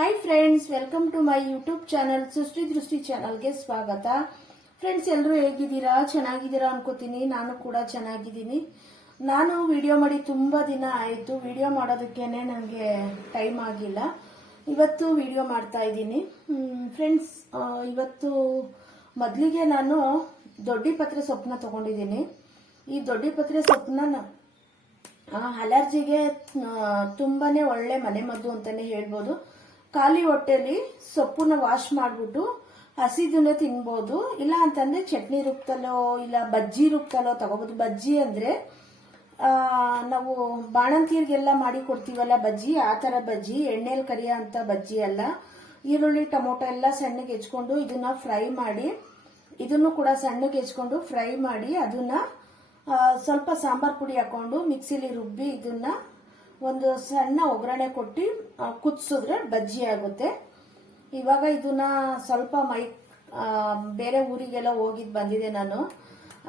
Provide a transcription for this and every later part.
Hi friends welcome to my YouTube channel Srishti Drishti ಚಾನಲ್ಗೆ ಸ್ವಾಗತ. Friends ಎಲ್ಲರೂ ಹೇಗಿದ್ದೀರಾ? ಚೆನ್ನಾಗಿದ್ದೀರಾ ಅನ್ಕೋತೀನಿ. ನಾನು ಕೂಡ ಚೆನ್ನಾಗಿದ್ದೀನಿ. ನಾನು ವಿಡಿಯೋ ಮಾಡಿ ತುಂಬ ದಿನ ಆಯಿತು. ವಿಡಿಯೋ ಮಾಡೋದಕ್ಕೇನೆ ನನಗೆ ಟೈಮ್ ಆಗಿಲ್ಲ. ಇವತ್ತು ವಿಡಿಯೋ ಮಾಡ್ತಾ ಇದ್ದೀನಿ. ಫ್ರೆಂಡ್ಸ್ ಇವತ್ತು ಮೊದಲಿಗೆ ನಾನು ದೊಡ್ಡಿ ಪತ್ರೆ ಸೊಪ್ಪನ್ನ ತಗೊಂಡಿದ್ದೀನಿ. ಈ ದೊಡ್ಡಿ ಪತ್ರೆ ಸೊಪ್ಪನ್ನ ಅಲರ್ಜಿಗೆ ತುಂಬಾನೇ ಒಳ್ಳೆ ಮನೆಮದ್ದು ಅಂತಾನೆ ಹೇಳ್ಬೋದು. ಖಾಲಿ ಹೊಟ್ಟೆಲಿ ಸೊಪ್ಪನ್ನ ವಾಶ್ ಮಾಡ್ಬಿಟ್ಟು ಹಸಿದನ್ನ ತಿನ್ಬೋದು. ಇಲ್ಲ ಅಂತಂದ್ರೆ ಚಟ್ನಿ ರೂಪದಲ್ಲೋ, ಇಲ್ಲ ಬಜ್ಜಿ ರೂಪದಲ್ಲೋ ತಗೋಬೋದು. ಬಜ್ಜಿ ಅಂದ್ರೆ ನಾವು ಬಾಣಂತಿಯರಿಗೆಲ್ಲ ಮಾಡಿ ಕೊಡ್ತೀವಲ್ಲ ಬಜ್ಜಿ, ಆ ತರ ಬಜ್ಜಿ, ಎಣ್ಣೆಲಿ ಕರಿಯೋ ಅಂತ ಬಜ್ಜಿ ಅಲ್ಲ. ಈರುಳ್ಳಿ, ಟೊಮೊಟೊ ಎಲ್ಲ ಸಣ್ಣಗೆ ಹೆಚ್ಕೊಂಡು ಇದನ್ನ ಫ್ರೈ ಮಾಡಿ, ಇದನ್ನು ಕೂಡ ಸಣ್ಣಗೆ ಹೆಚ್ಕೊಂಡು ಫ್ರೈ ಮಾಡಿ ಅದನ್ನ ಸ್ವಲ್ಪ ಸಾಂಬಾರ್ ಪುಡಿ ಹಾಕೊಂಡು ಮಿಕ್ಸಿಲಿ ರುಬ್ಬಿ ಇದನ್ನ ಒಂದು ಸಣ್ಣ ಒಗ್ಗರಣೆ ಕೊಟ್ಟು ಕುದಿಸಿದ್ರೆ ಬಜ್ಜಿ ಆಗುತ್ತೆ. ಇವಾಗ ಇದನ್ನ ಸ್ವಲ್ಪ ಮೈ ಬೇರೆ ಊರಿಗೆಲ್ಲ ಹೋಗಿದ್ ಬಂದಿದೆ ನಾನು.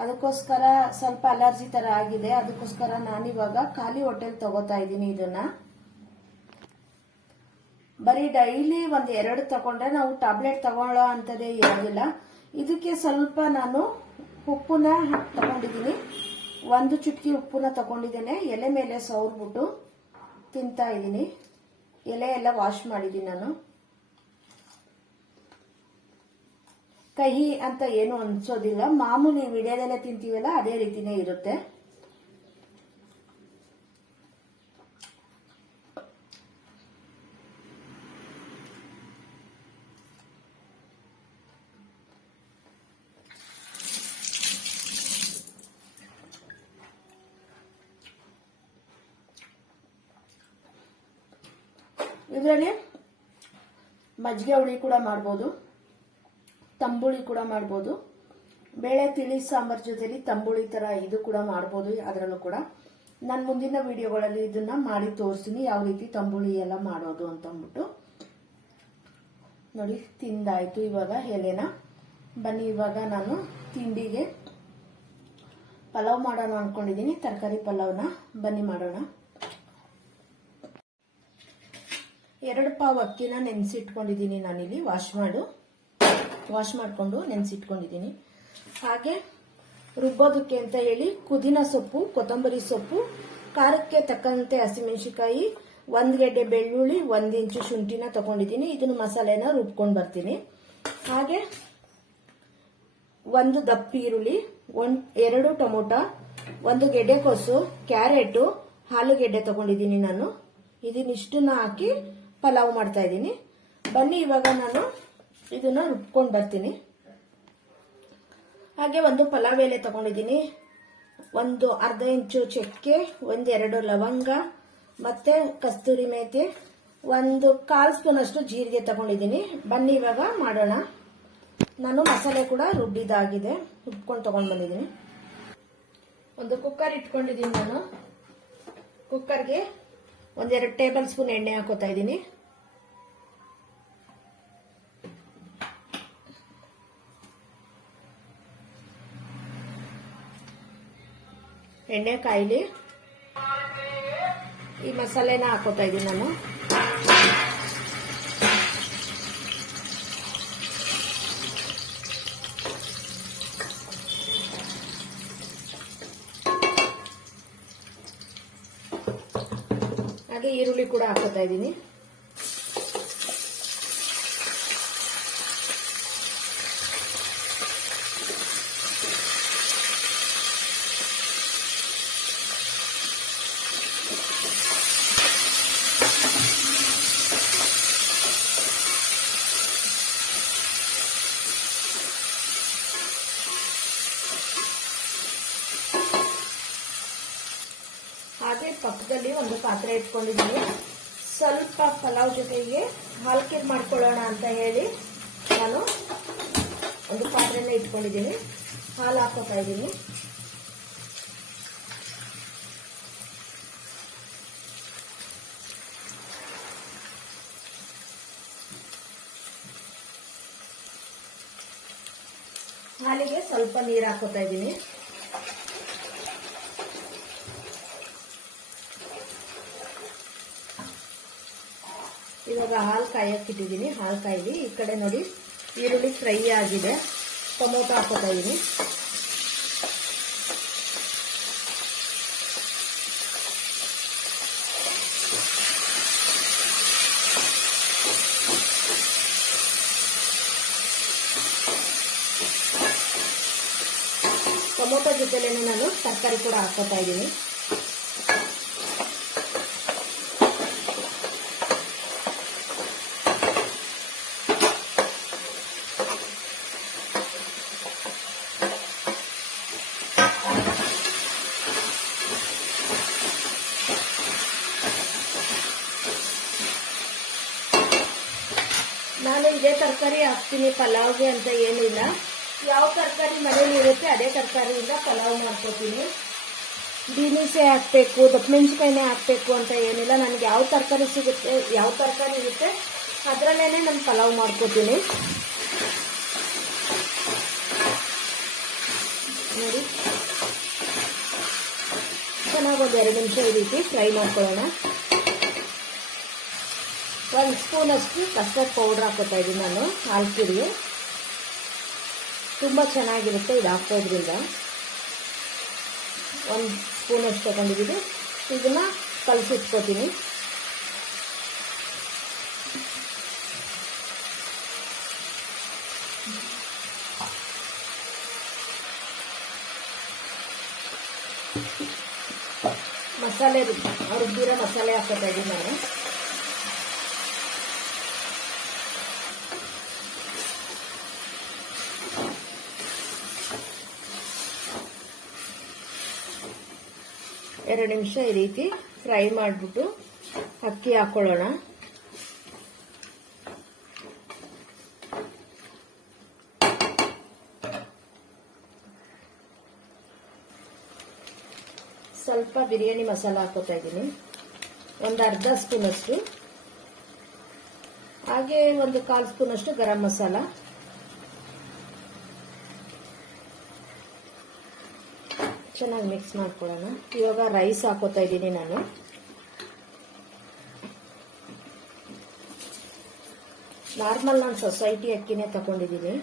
ಅದಕ್ಕೋಸ್ಕರ ಸ್ವಲ್ಪ ಅಲರ್ಜಿ ತರ ಆಗಿದೆ. ಅದಕ್ಕೋಸ್ಕರ ನಾನಿವಾಗ ಖಾಲಿ ಹೊಟ್ಟೆಲ್ ತಗೋತಾ ಇದ್ದೀನಿ ಇದನ್ನ. ಬರೀ ಡೈಲಿ ಒಂದ್ ಎರಡು ತಗೊಂಡ್ರೆ ನಾವು ಟ್ಯಾಬ್ಲೆಟ್ ತಗೊಳ್ಳೋ ಅಂತದೇ ಇರೋದಿಲ್ಲ. ಇದಕ್ಕೆ ಸ್ವಲ್ಪ ನಾನು ಉಪ್ಪನ್ನ ತಗೊಂಡಿದ್ದೀನಿ. ಒಂದು ಚುಟ್ಕಿ ಉಪ್ಪನ್ನ ತಗೊಂಡಿದ್ದೇನೆ. ಎಲೆ ಮೇಲೆ ಸೌರ್ಬಿಟ್ಟು ತಿಂತಾ ಇದ್ದೀನಿ. ಎಲೆ ಎಲ್ಲ ವಾಶ್ ಮಾಡಿದ್ದೀನಿ ನಾನು. ಕಹಿ ಅಂತ ಏನು ಅನ್ಸೋದಿಲ್ಲ. ಮಾಮೂಲಿ ವಿಡಿಯೋದಲ್ಲೇ ತಿಂತೀವಲ್ಲ, ಅದೇ ರೀತಿನೇ ಇರುತ್ತೆ. ಇದರಲ್ಲಿ ಮಜ್ಜಿಗೆ ಹುಳಿ ಕೂಡ ಮಾಡ್ಬೋದು, ತಂಬುಳಿ ಕೂಡ ಮಾಡ್ಬೋದು, ಬೇಳೆ, ತಿಳಿ, ಸಾಂಬಾರ್ ಜೊತೆಲಿ ತಂಬುಳಿ ತರ ಇದು ಕೂಡ ಮಾಡ್ಬೋದು ಅದರಲ್ಲೂ ಕೂಡ. ನಾನು ಮುಂದಿನ ವಿಡಿಯೋಗಳಲ್ಲಿ ಇದನ್ನ ಮಾಡಿ ತೋರಿಸ್ತೀನಿ, ಯಾವ ರೀತಿ ತಂಬುಳಿ ಎಲ್ಲ ಮಾಡೋದು ಅಂತ ಅಂದ್ಬಿಟ್ಟು. ನೋಡಿ, ತಿಂದಾಯ್ತು ಇವಾಗ ಎಲೆನ. ಬನ್ನಿ, ಇವಾಗ ನಾನು ತಿಂಡಿಗೆ ಪಲಾವ್ ಮಾಡೋಣ ಅನ್ಕೊಂಡಿದ್ದೀನಿ, ತರಕಾರಿ ಪಲಾವ್ನ ಬನ್ನಿ ಮಾಡೋಣ. ಎರಡು ಪಾವ್ ಅಕ್ಕಿನ ನೆನೆಸಿಟ್ಕೊಂಡಿದ್ದೀನಿ ನಾನಿಲ್ಲಿ. ವಾಶ್ ಮಾಡು. ವಾಶ್ ಮಾಡಿಕೊಂಡು ನೆನೆಸಿಟ್ಕೊಂಡಿದ್ದೀನಿ. ಹಾಗೆ ರುಬ್ಬೋದಕ್ಕೆ ಅಂತ ಹೇಳಿ ಪುದೀನ ಸೊಪ್ಪು, ಕೊತ್ತಂಬರಿ ಸೊಪ್ಪು, ಖಾರಕ್ಕೆ ತಕ್ಕಂತೆ ಹಸಿಮೆಣಸಿಕಾಯಿ ಒಂದು ಗೆಡ್ಡೆ ಬೆಳ್ಳುಳ್ಳಿ, ಒಂದ್ ಇಂಚು ಶುಂಠಿನ ತಗೊಂಡಿದ್ದೀನಿ. ಇದನ್ನು ಮಸಾಲೆನ ರುಬ್ಕೊಂಡು ಬರ್ತೀನಿ. ಹಾಗೆ ಒಂದು ದಪ್ಪ ಈರುಳ್ಳಿ ಒನ್ ಎರಡು ಟೊಮೊಟೊ, ಒಂದು ಗೆಡ್ಡೆಕೋಸು ಕ್ಯಾರೆಟು ಆಲೂಗೆಡ್ಡೆ ತಗೊಂಡಿದ್ದೀನಿ ನಾನು. ಇದನ್ನಿಷ್ಟನ್ನ ಹಾಕಿ ಪಲಾವ್ ಮಾಡ್ತಾ ಇದ್ದೀನಿ. ಬನ್ನಿ, ಇವಾಗ ನಾನು ಇದನ್ನ ರುಬ್ಕೊಂಡು ಬರ್ತೀನಿ. ಹಾಗೆ ಒಂದು ಪಲಾವ್ ಎಲೆ ತಗೊಂಡಿದ್ದೀನಿ. ಒಂದು ಅರ್ಧ ಇಂಚು ಚಕ್ಕೆ ಒಂದೆರಡು ಲವಂಗ, ಮತ್ತೆ ಕಸ್ತೂರಿ ಮೇಥಿ ಒಂದು ಕಾಲ್ ಸ್ಪೂನ್ ಅಷ್ಟು ಜೀರಿಗೆ ತಗೊಂಡಿದ್ದೀನಿ. ಬನ್ನಿ, ಇವಾಗ ಮಾಡೋಣ. ನಾನು ಮಸಾಲೆ ಕೂಡ ರುಬ್ಬಿದಾಗಿದೆ ರುಬ್ಕೊಂಡು ತಗೊಂಡ್ ಬಂದಿದ್ದೀನಿ. ಒಂದು ಕುಕ್ಕರ್ ಇಟ್ಕೊಂಡಿದ್ದೀನಿ ನಾನು. ಕುಕ್ಕರ್ಗೆ ಒಂದೆರಡು ಟೇಬಲ್ ಸ್ಪೂನ್ ಎಣ್ಣೆ ಹಾಕೋತಾ ಇದ್ದೀನಿ. ಎಣ್ಣೆ ಕಾಯಿಲಿ ಈ ಮಸಾಲೆನ ಹಾಕೋತಾ ಇದ್ದೀನಿ ನಾನು. ಈರುಳ್ಳಿ ಕೂಡ ಹಾಕೋತಾ ಇದ್ದೀನಿ. ಹಾಗೆ ಪಕ್ಕದಲ್ಲಿ ಒಂದು ಪಾತ್ರೆ ಇಟ್ಕೊಂಡಿದ್ದೀನಿ. ಸ್ವಲ್ಪ ಪಲಾವ್ ಜೊತೆಗೆ ಹಾಲ್ಕೀರ್ ಮಾಡ್ಕೊಳ್ಳೋಣ ಅಂತ ಹೇಳಿ ನಾನು ಒಂದು ಪಾತ್ರೆನ ಇಟ್ಕೊಂಡಿದ್ದೀನಿ. ಹಾಲು ಹಾಕೋತಾ ಇದ್ದೀನಿ. ಹಾಲಿಗೆ ಸ್ವಲ್ಪ ನೀರು ಹಾಕೋತಾ ಇದ್ದೀನಿ. ಹಾಲು ಕಾಯಕ್ಕಿಟ್ಟಿದ್ದೀನಿ, ಹಾಲು ಕಾಯಿಲಿ. ಈ ಕಡೆ ನೋಡಿ, ಈರುಳ್ಳಿ ಫ್ರೈ ಆಗಿದೆ. ಟೊಮೊಟೊ ಹಾಕೋತಾ ಇದ್ದೀನಿ ಟೊಮೊಟೊ ಜೊತೆಲೇ ನಾನು ತರಕಾರಿ ಕೂಡ ಹಾಕೋತಾ ಇದ್ದೀನಿ ನಾನು ಇದೇ ತರಕಾರಿ ಹಾಕ್ತೀನಿ, ಪಲಾವ್ಗೆ ಅಂತ ಏನಿಲ್ಲ. ಯಾವ ತರಕಾರಿ ಮನೇಲಿ ಇರುತ್ತೆ ಅದೇ ತರಕಾರಿಯಿಂದ ಪಲಾವ್ ಮಾಡ್ಕೋತೀನಿ. ಬೀನಿಸೆ ಹಾಕಬೇಕು ದಪ್ಪಮೆಣಸಿಕಾಯಿನೇ ಹಾಕ್ಬೇಕು ಅಂತ ಏನಿಲ್ಲ. ನನಗೆ ಯಾವ ತರಕಾರಿ ಸಿಗುತ್ತೆ, ಯಾವ ತರಕಾರಿ ಇರುತ್ತೆ ಅದರಲ್ಲೇ ನಾನು ಪಲಾವ್ ಮಾಡ್ಕೋತೀನಿ. ನೋಡಿ. ಚೆನ್ನಾಗಿ ಒಂದು ಎರಡು ನಿಮಿಷ ಈ ರೀತಿ ಫ್ರೈ ಮಾಡ್ಕೊಳ್ಳೋಣ. ಒಂದು ಸ್ಪೂನ್ ಅಷ್ಟು ಕಸ್ಟರ್ಡ್ ಪೌಡ್ರ್ ಹಾಕೋತಾ ಇದ್ದೀನಿ ನಾನು ಹಾಲು ಪುಡಿ ತುಂಬ ಚೆನ್ನಾಗಿರುತ್ತೆ ಇದು ಹಾಕೋದ್ರಿಂದ ಒಂದು ಸ್ಪೂನ್ ಅಷ್ಟು ತಗೊಂಡಿದ್ದೀನಿ. ಇದನ್ನು ಕಲಸಿಟ್ಕೋತೀನಿ. ಮಸಾಲೆ ರುಬ್ಬಿರೋ ಮಸಾಲೆ ಹಾಕೋತಾ ಇದ್ದೀನಿ ನಾನು. ಎರಡು ನಿಮಿಷ ಈ ರೀತಿ ಫ್ರೈ ಮಾಡಿಬಿಟ್ಟು ಅಕ್ಕಿ ಹಾಕೊಳ್ಳೋಣ. ಸ್ವಲ್ಪ ಬಿರಿಯಾನಿ ಮಸಾಲ ಹಾಕೋತಾ ಇದ್ದೀನಿ. ಒಂದು ಅರ್ಧ ಸ್ಪೂನ್ ಅಷ್ಟು ಹಾಗೆ ಒಂದು ಕಾಲು ಸ್ಪೂನಷ್ಟು ಗರಂ ಮಸಾಲ. ಚೆನ್ನಾಗಿ ಮಿಕ್ಸ್ ಮಾಡ್ಕೊಳ್ಳೋಣ. ಇವಾಗ ರೈಸ್ ಹಾಕೋತಾ ಇದ್ದೀನಿ ನಾನು. ನಾರ್ಮಲ್ ನಾನು ಸೊಸೈಟಿ ಅಕ್ಕಿನೇ ತಗೊಂಡಿದ್ದೀನಿ.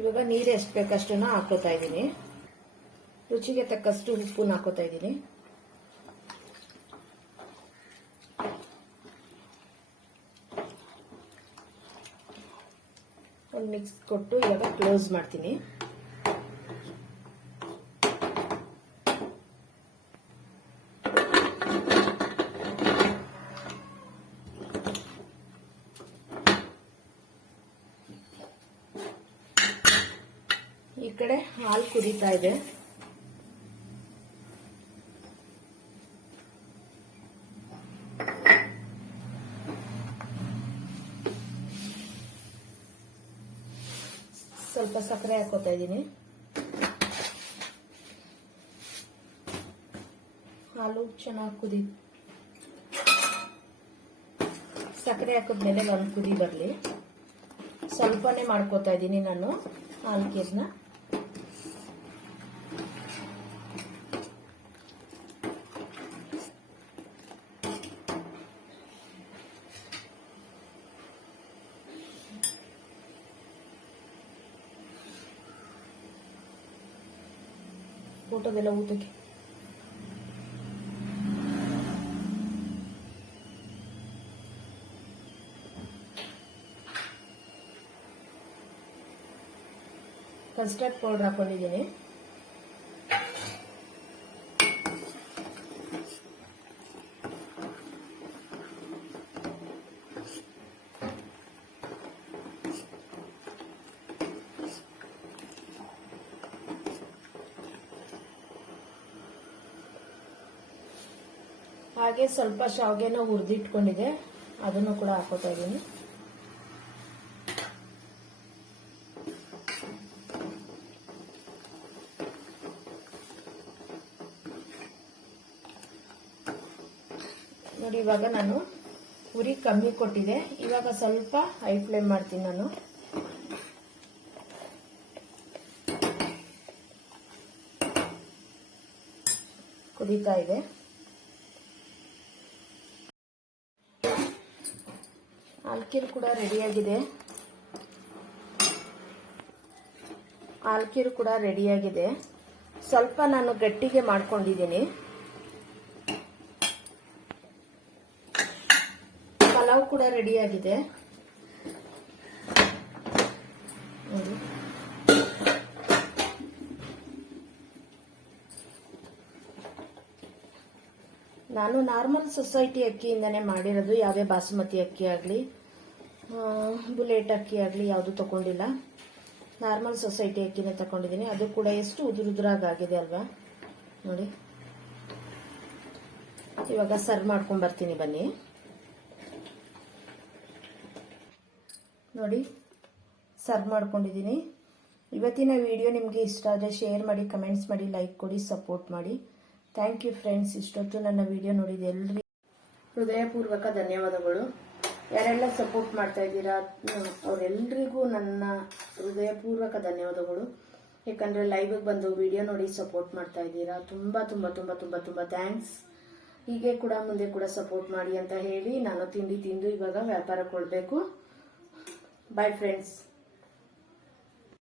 ಇವಾಗ ನೀರು ಎಷ್ಟು ಬೇಕಷ್ಟು ಹಾಕೋತಾ ಇದ್ದೀನಿ. ರುಚಿಗೆ ತಕ್ಕಷ್ಟು ಉಪ್ಪು ಹಾಕೋತಾ ಇದ್ದೀನಿ. ಒಂದು ಮಿಕ್ಸ್ ಕೊಟ್ಟು ಇವಾಗ ಕ್ಲೋಸ್ ಮಾಡ್ತೀನಿ. ಈ ಕಡೆ ಹಾಲು ಕುದೀತಾ ಇದೆ ಸ್ವಲ್ಪ ಸಕ್ಕರೆ ಹಾಕೋತಾ ಇದ್ದೀನಿ. ಹಾಲು ಚೆನ್ನಾಗಿ ಕುದಿ ಸಕ್ಕರೆ ಹಾಕಿದ್ಮೇಲೆ ಒಂದು ಕುದಿ ಬರಲಿ. ಸ್ವಲ್ಪನೇ ಮಾಡ್ಕೋತಾ ಇದ್ದೀನಿ ನಾನು ಹಾಲು ಕೇರ್ನ. ಊಟದೆಲ್ಲ ಊಟಕ್ಕೆ ಕಸ್ಟರ್ಡ್ ಪೌಡರ್ ಹಾಕೊಂಡಿದ್ದೀನಿ ಹಾಗೆ ಸ್ವಲ್ಪ ಶಾವಿಗೆನ ಹುರಿದಿಟ್ಕೊಂಡಿದೆ. ಅದನ್ನು ಕೂಡ ಹಾಕೋತಾ ಇದ್ದೀನಿ. ನೋಡಿ, ಇವಾಗ ನಾನು ಉರಿ ಕಮ್ಮಿ ಕೊಟ್ಟಿದೆ. ಇವಾಗ ಸ್ವಲ್ಪ ಹೈ ಫ್ಲೇಮ್ ಮಾಡ್ತೀನಿ ನಾನು. ಕುದೀತಾ ಇದೆ. ಆಲ್ಕೀರ್ ಕೂಡ ರೆಡಿಯಾಗಿದೆ. ಆಲ್ಕೀರ್ ಕೂಡ ರೆಡಿಯಾಗಿದೆ. ಸ್ವಲ್ಪ ನಾನು ಗಟ್ಟಿಗೆ ಮಾಡ್ಕೊಂಡಿದ್ದೀನಿ. ಪಲಾವ್ ಕೂಡ ರೆಡಿಯಾಗಿದೆ. ನಾನು ನಾರ್ಮಲ್ ಸೊಸೈಟಿ ಅಕ್ಕಿಯಿಂದನೇ ಮಾಡಿರೋದು, ಯಾವುದೇ ಬಾಸುಮತಿ ಅಕ್ಕಿ ಆಗಲಿ. ಬುಲೆಟ್ ಅಕ್ಕಿ ಆಗಲಿ ಯಾವುದು ತಗೊಂಡಿಲ್ಲ. ನಾರ್ಮಲ್ ಸೊಸೈಟಿ ಅಕ್ಕಿನೇ ತಗೊಂಡಿದ್ದೀನಿ. ಅದು ಕೂಡ ಎಷ್ಟು ಉದುರುದುರಾಗಿದೆ ಅಲ್ವಾ? ನೋಡಿ. ಇವಾಗ ಸರ್ವ್ ಮಾಡ್ಕೊಂಡು ಬರ್ತೀನಿ ಬನ್ನಿ. ನೋಡಿ ಸರ್ವ್ ಮಾಡ್ಕೊಂಡಿದ್ದೀನಿ. ಇವತ್ತಿನ ವಿಡಿಯೋ ನಿಮಗೆ ಇಷ್ಟ ಆದರೆ ಶೇರ್ ಮಾಡಿ ಕಮೆಂಟ್ಸ್ ಮಾಡಿ ಲೈಕ್ ಕೊಡಿ ಸಪೋರ್ಟ್ ಮಾಡಿ. ಥ್ಯಾಂಕ್ ಯು ಫ್ರೆಂಡ್ಸ್ ಇಷ್ಟೊತ್ತು ನನ್ನ ವಿಡಿಯೋ ನೋಡಿದ ಎಲ್ರಿ ಹೃದಯಪೂರ್ವಕ ಧನ್ಯವಾದಗಳು. ಯಾರೆಲ್ಲ ಸಪೋರ್ಟ್ ಮಾಡ್ತಾ ಇದ್ದೀರಾ ಅವರೆಲ್ಲರಿಗೂ ನನ್ನ ಹೃದಯಪೂರ್ವಕ ಧನ್ಯವಾದಗಳು. ಯಾಕಂದರೆ ಲೈವಿಗೆ ಬಂದು ವಿಡಿಯೋ ನೋಡಿ ಸಪೋರ್ಟ್ ಮಾಡ್ತಾ ಇದ್ದೀರಾ. ತುಂಬ ತುಂಬ ತುಂಬ ತುಂಬ ತುಂಬ ಥ್ಯಾಂಕ್ಸ್ ಹೀಗೆ ಕೂಡ ಮುಂದೆ ಕೂಡ ಸಪೋರ್ಟ್ ಮಾಡಿ ಅಂತ ಹೇಳಿ ನಾನು ತಿಂಡಿ ತಿಂದು ಇವಾಗ ವ್ಯಾಪಾರ ಕೊಡಬೇಕು ಬಾಯ್ ಫ್ರೆಂಡ್ಸ್